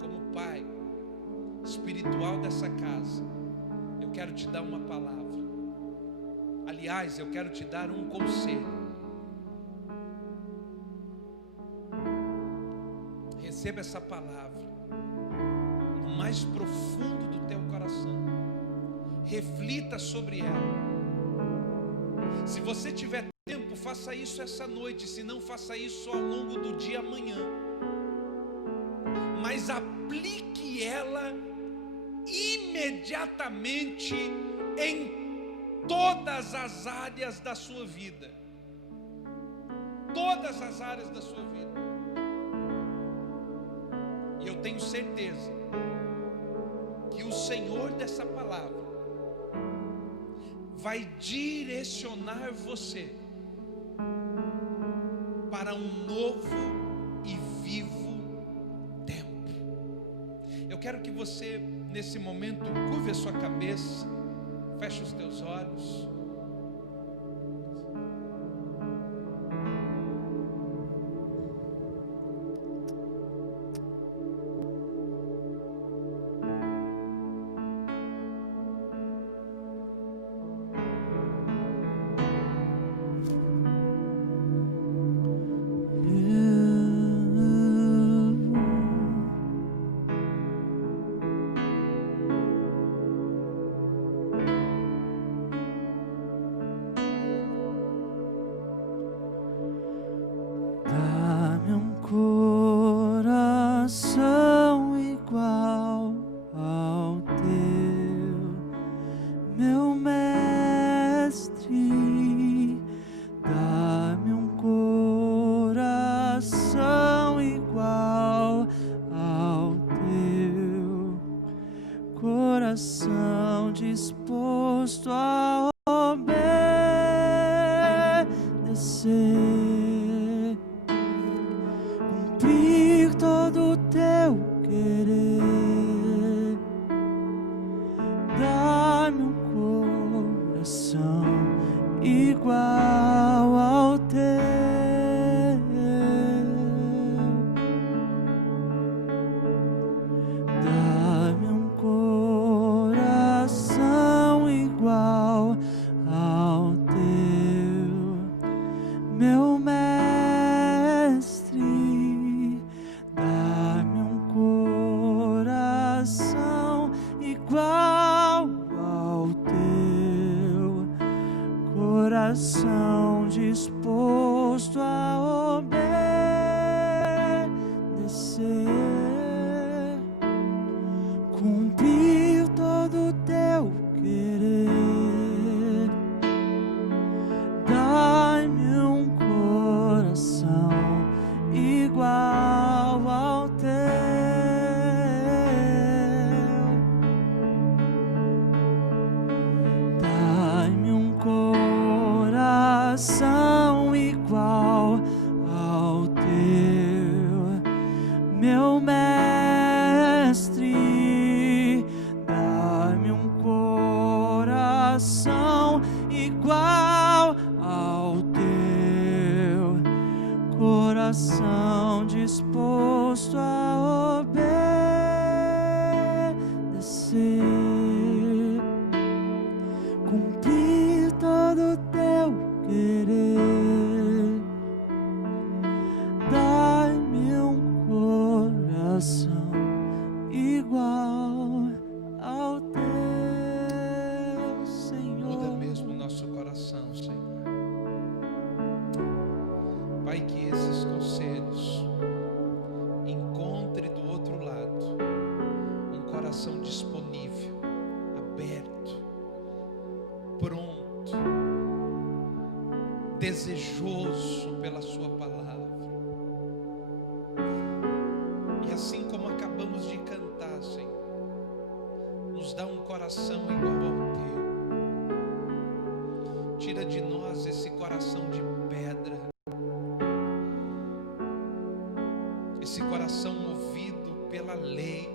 como pai espiritual dessa casa, eu quero te dar uma palavra. Aliás, eu quero te dar um conselho. Receba essa palavra no mais profundo do teu coração. Reflita sobre ela. Se você tiver tempo, faça isso essa noite. Se não, faça isso ao longo do dia amanhã. Mas aplique ela imediatamente em todas as áreas da sua vida. Todas as áreas da sua vida. E eu tenho certeza que o Senhor dessa palavra vai direcionar você para um novo e vivo tempo. Eu quero que você, nesse momento, curve a sua cabeça, feche os teus olhos. Coração disposto a obedecer, cumprir todo o teu querer. Dá-me um coração igual ao teu. Coração disposto a obedecer, cumprir todo o teu querer. Dai-me um coração igual ao teu. Dai-me um coração igual ao teu, meu mestre. Dá-me um coração igual ao teu, coração disposto a obedecer, cumprir todo o teu querer. Dai-me um coração igual ao teu, Senhor. Muda mesmo o nosso coração, Senhor. Pai, que esses conselhos encontre do outro lado um coração disponível, aberto, pronto, desejoso pela sua palavra. E assim como acabamos de cantar, Senhor, nos dá um coração igual ao teu. Tira de nós esse coração de pedra, esse coração movido pela lei,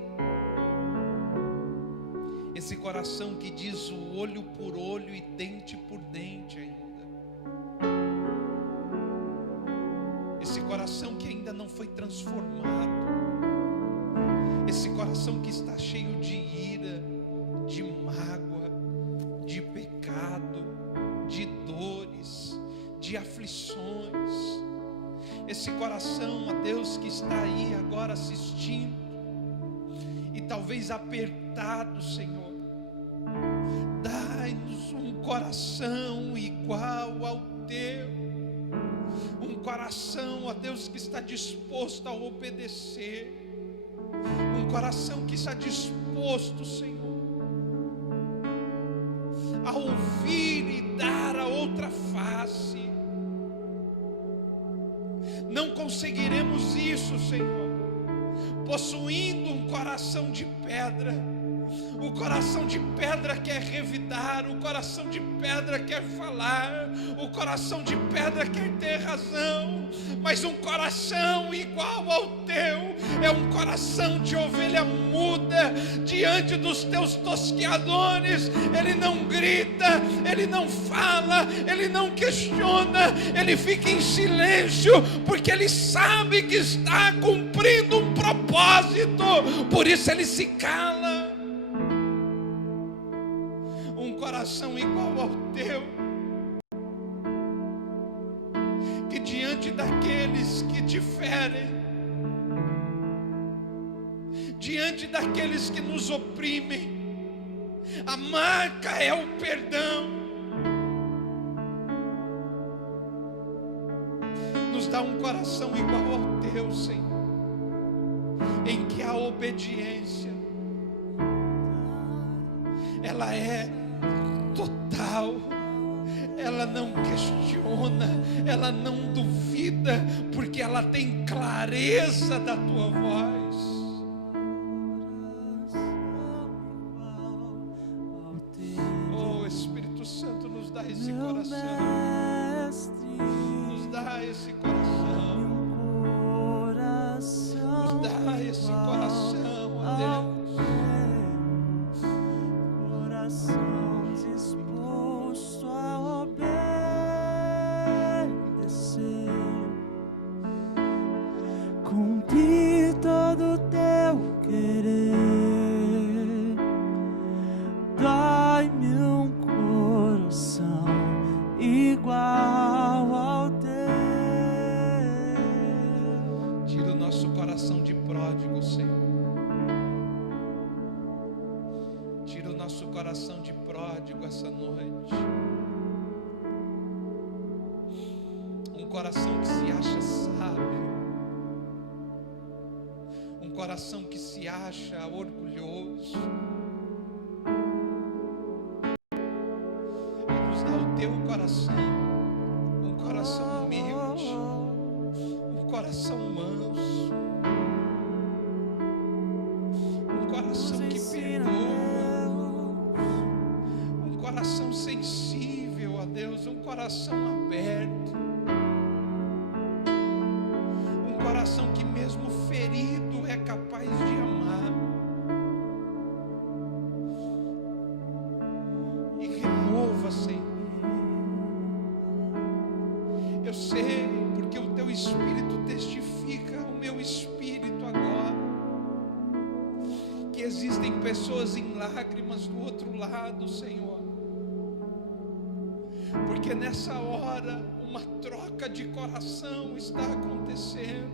esse coração que diz o olho por olho e dente por dente ainda. Esse coração que ainda não foi transformado. Esse coração que está cheio de ira, de mágoa, de pecado, de dores, de aflições. Esse coração, ó Deus, que está aí agora assistindo e talvez apertado, Senhor, dai-nos um coração igual ao Teu, um coração, ó Deus, que está disposto a obedecer, um coração que está disposto, Senhor, a ouvir e dar a outra face. Não conseguiremos isso, Senhor, possuindo um coração de pedra. O coração de pedra quer revidar, o coração de pedra quer falar, o coração de pedra quer ter razão, mas um coração igual ao Teu é um coração de ovelha muda. Diante dos Teus tosqueadores, ele não grita, ele não fala, ele não questiona, ele fica em silêncio, porque ele sabe que está cumprindo um propósito, por isso ele se cala. Um coração igual ao Teu, que diante daqueles que te ferem, diante daqueles que nos oprimem, a marca é o perdão. Nos dá um coração igual ao Teu, Senhor, em que a obediência ela é total, ela não questiona, ela não duvida, porque ela tem clareza da Tua voz. Oh, Espírito Santo, nos dá esse coração, nos dá esse coração, nos dá esse coração, ó Deus. Disposto a obedecer, cumprir todo o Teu querer. Dai-me um coração igual ao Teu. Tira o nosso coração de pródigo, Senhor. Tira o nosso coração de pródigo essa noite. Um coração que se acha sábio, um coração que se acha orgulhoso. Nos dá o Teu coração, um coração humilde, um coração manso, um coração que perdoa, um coração sensível a Deus, um coração aberto, um coração que mesmo ferido é capaz de amar. E remova, Senhor. Eu sei, porque o Teu Espírito testifica ao meu espírito agora, que existem pessoas em lágrimas do outro lado, Senhor, porque nessa hora uma troca de coração está acontecendo.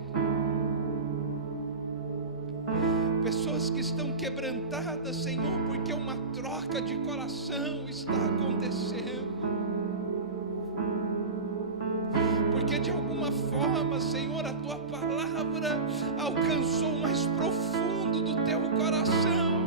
Pessoas que estão quebrantadas, Senhor, porque uma troca de coração está acontecendo. Porque de alguma forma, Senhor, a Tua palavra alcançou o mais profundo do Teu coração.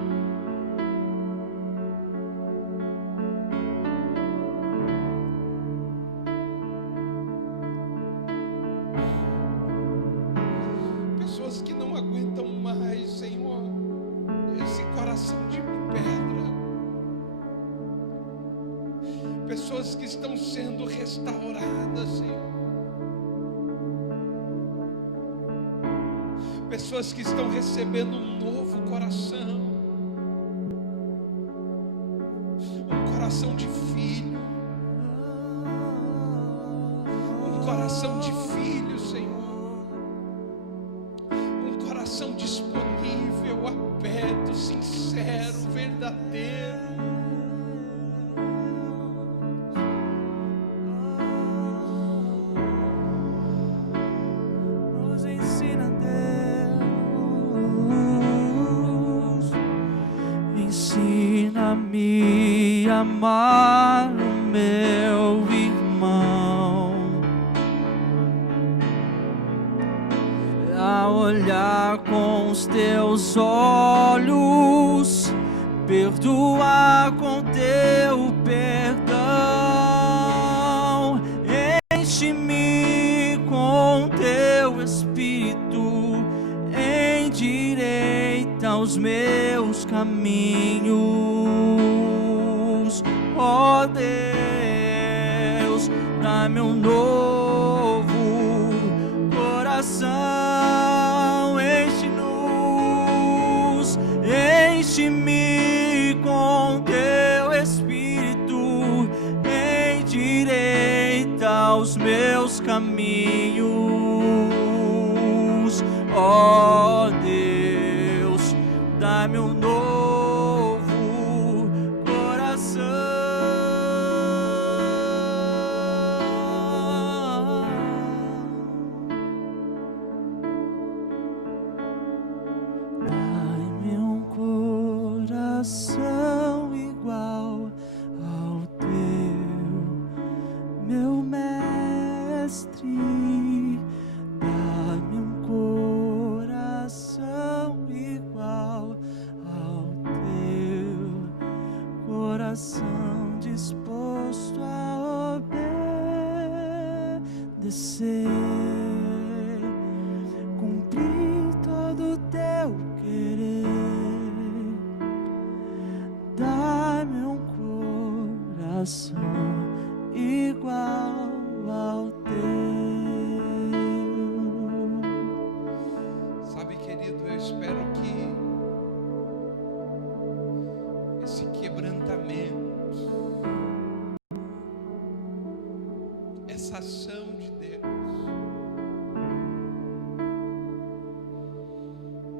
Pessoas que não aguentam mais, Senhor, esse coração de pedra. Pessoas que estão sendo restauradas, Senhor. Pessoas que estão recebendo um novo coração. coração de filho, um coração de filho, Senhor, um coração disponível, aberto, sincero, verdadeiro. Nos ensina, Deus, ensina-me a amar o meu irmão, a olhar com os teus olhos, perdoar com teu perdão, enche-me com teu Espírito, endireita os meus caminhos, ó Deus, dá-me um novo coração, enche-nos, enche-me com teu Espírito, endireita os meus caminhos, ó Deus, dá-me um novo coração. Dai-me um coração igual ao teu, meu mestre. Dá-me um coração igual ao teu, coração disposto a obedecer, cumprir todo o teu querer. Dá-me um coração igual ao teu. Sabe, querido, eu espero que esse quebrantamento, essa ação de Deus,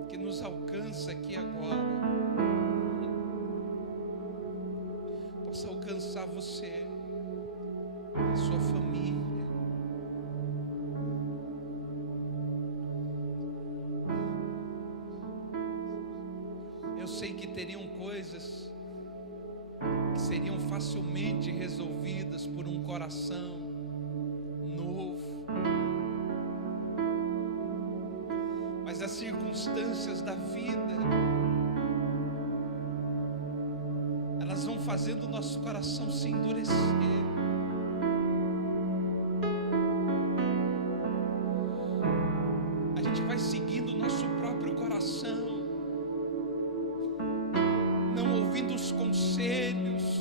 que nos alcança aqui agora, possa alcançar você, a sua família. Eu sei que teriam coisas que seriam facilmente resolvidas por um coração novo, mas as circunstâncias da vida, elas vão fazendo o nosso coração se endurecer. A gente vai seguindo o nosso próprio coração, não ouvindo os conselhos,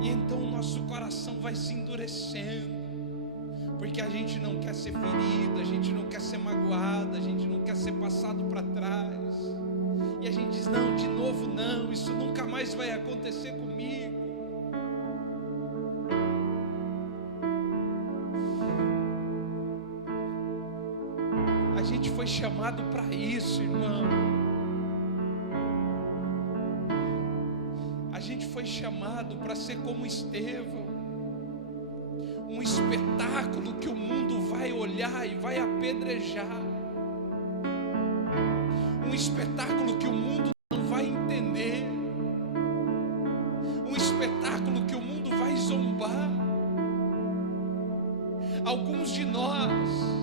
e então o nosso coração vai se endurecendo, porque a gente não quer ser ferido, a gente não quer ser magoado, a gente não quer ser passado para trás, e a gente diz: não, de novo não, isso nunca mais vai acontecer comigo. A gente foi chamado para isso, irmão. A gente foi chamado para ser como Estevão, um espetáculo que o mundo vai olhar e vai apedrejar, um espetáculo que o mundo não vai entender, um espetáculo que o mundo vai zombar. Alguns de nós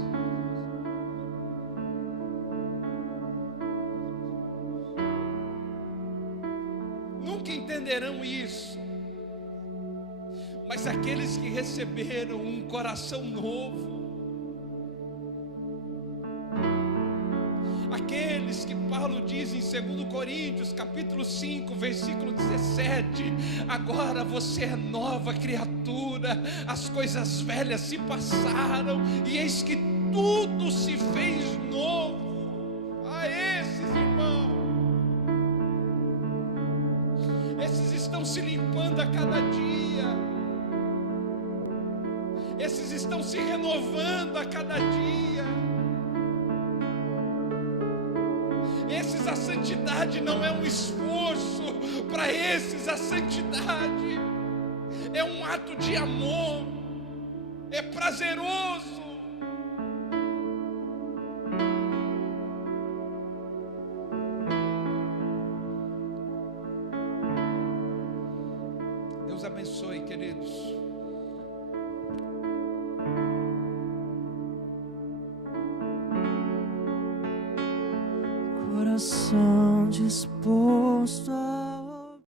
nunca entenderão isso, mas aqueles que receberam um coração novo, aqueles que Paulo diz em 2 Coríntios capítulo 5 versículo 17: agora você é nova criatura, as coisas velhas se passaram e eis que tudo se fez novo. A esses, irmãos, se limpando a cada dia. Esses estão se renovando a cada dia. Esses, a santidade não é um esforço. Para esses, a santidade é um ato de amor. É prazeroso. Deus abençoe, queridos. Coração disposto a